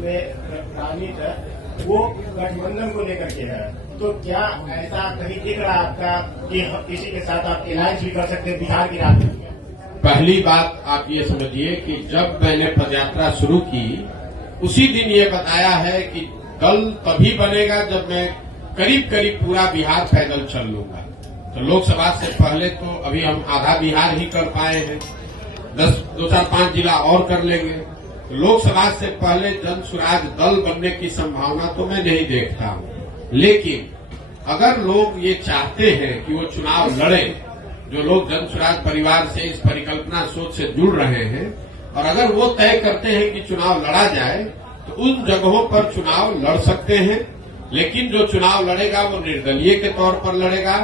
में राजनीति वो गठबंधन को लेकर के है, तो क्या ऐसा कहीं दिख रहा है आपका कि किसी के साथ आप अलायंस भी कर सकते हैं बिहार की राजनीति में? पहली बात आप ये समझिए कि जब मैंने पदयात्रा शुरू की उसी दिन ये बताया है कि दल तभी बनेगा जब मैं करीब करीब पूरा बिहार पैदल चल लूंगा। तो लोकसभा से पहले तो अभी हम आधा बिहार ही कर पाए हैं, 2-4-5 जिला और कर लेंगे। तो लोकसभा से पहले जन स्वराज दल बनने की संभावना तो मैं नहीं देखता हूं। लेकिन अगर लोग ये चाहते हैं कि वो चुनाव लड़े, जो लोग जन स्वराज परिवार से इस परिकल्पना सोच से जुड़ रहे हैं, और अगर वो तय करते हैं कि चुनाव लड़ा जाए तो उन जगहों पर चुनाव लड़ सकते हैं। लेकिन जो चुनाव लड़ेगा वो निर्दलीय के तौर पर लड़ेगा।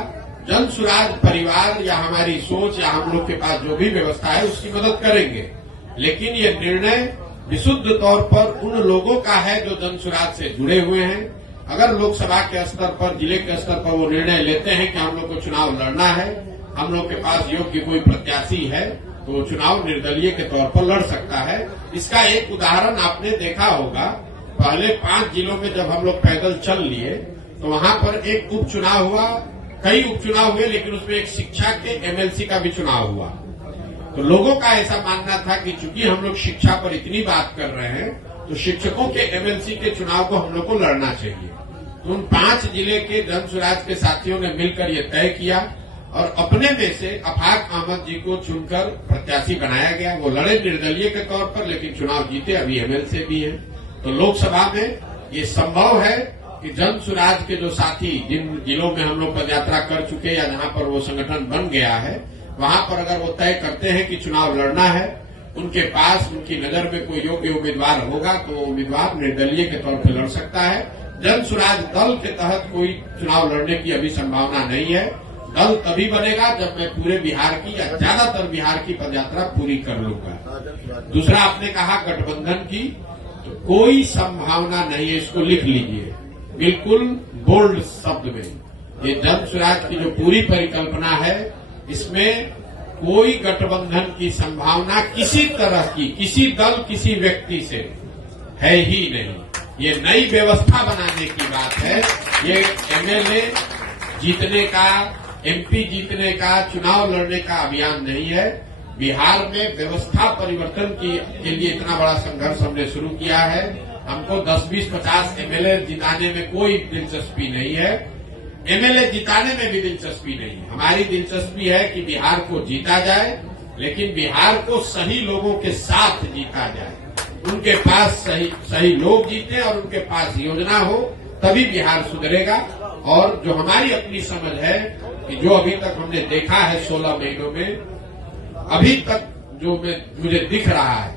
जन स्वराज परिवार या हमारी सोच या हम लोग के पास जो भी व्यवस्था है उसकी मदद करेंगे। लेकिन ये निर्णय विशुद्ध तौर पर उन लोगों का है जो जन स्वराज से जुड़े हुए हैं। अगर लोकसभा के स्तर पर, जिले के स्तर पर वो निर्णय लेते हैं कि हम लोग को चुनाव लड़ना है, हम लोग के पास योग्य कोई प्रत्याशी है, तो वो चुनाव निर्दलीय के तौर पर लड़ सकता है। इसका एक उदाहरण आपने देखा होगा, पहले 5 जिलों में जब हम लोग पैदल चल लिए तो वहां पर एक उपचुनाव हुआ, कई उपचुनाव हुए, लेकिन उसमें एक शिक्षा के एमएलसी का भी चुनाव हुआ। तो लोगों का ऐसा मानना था कि चूंकि हम लोग शिक्षा पर इतनी बात कर रहे हैं तो शिक्षकों के एमएलसी के चुनाव को हम लोग को लड़ना चाहिए। तो उन 5 जिले के जन स्वराज के साथियों ने मिलकर ये तय किया और अपने में से अफाक अहमद जी को चुनकर प्रत्याशी बनाया गया। वो लड़े निर्दलीय के तौर पर, लेकिन चुनाव जीते, अभी एमएलसी भी हैं। तो लोकसभा में ये संभव है कि जन स्वराज के जो साथी जिन जिलों में हम लोग पदयात्रा कर चुके या जहां पर वो संगठन बन गया है, वहां पर अगर वो तय करते हैं कि चुनाव लड़ना है, उनके पास उनकी नजर में कोई योग्य उम्मीदवार होगा तो वो उम्मीदवार निर्दलीय के तौर पर लड़ सकता है। जन स्वराज दल के तहत कोई चुनाव लड़ने की अभी संभावना नहीं है। दल तभी बनेगा जब मैं पूरे बिहार की या ज्यादातर बिहार की पदयात्रा पूरी कर लूंगा। दूसरा आपने कहा गठबंधन की, तो कोई संभावना नहीं है, इसको लिख लीजिए बिल्कुल बोल्ड शब्द में। ये जन स्वराज की जो पूरी परिकल्पना है, इसमें कोई गठबंधन की संभावना किसी तरह की, किसी दल किसी व्यक्ति से है ही नहीं। ये नई व्यवस्था बनाने की बात है। ये एमएलए जीतने का, एमपी जीतने का, चुनाव लड़ने का अभियान नहीं है। बिहार में व्यवस्था परिवर्तन के लिए इतना बड़ा संघर्ष हमने शुरू किया है। हमको 10, 20, 50 एमएलए जिताने में कोई दिलचस्पी नहीं है। एमएलए जिताने में भी दिलचस्पी नहीं है। हमारी दिलचस्पी है कि बिहार को जीता जाए, लेकिन बिहार को सही लोगों के साथ जीता जाए। उनके पास सही लोग जीते और उनके पास योजना हो, तभी बिहार सुधरेगा। और जो हमारी अपनी समझ है कि जो अभी तक हमने देखा है 16 महीनों में, अभी तक जो मुझे दिख रहा है,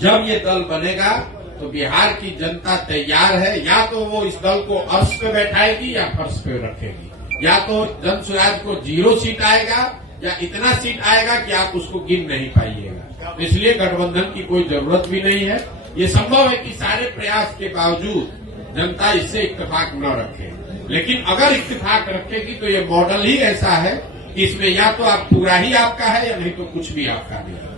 जब ये दल बनेगा तो बिहार की जनता तैयार है। या तो वो इस दल को अर्श पे बैठाएगी या फर्श पे रखेगी। या तो जन स्वराज को 0 सीट आएगा या इतना सीट आएगा कि आप उसको गिन नहीं पाइएगा। इसलिए गठबंधन की कोई जरूरत भी नहीं है। ये संभव है कि सारे प्रयास के बावजूद जनता इससे इत्तेफाक न रखे, लेकिन अगर इत्तेफाक रखेगी तो ये मॉडल ही ऐसा है कि इसमें या तो आप पूरा ही आपका है या नहीं तो कुछ भी आपका नहीं है।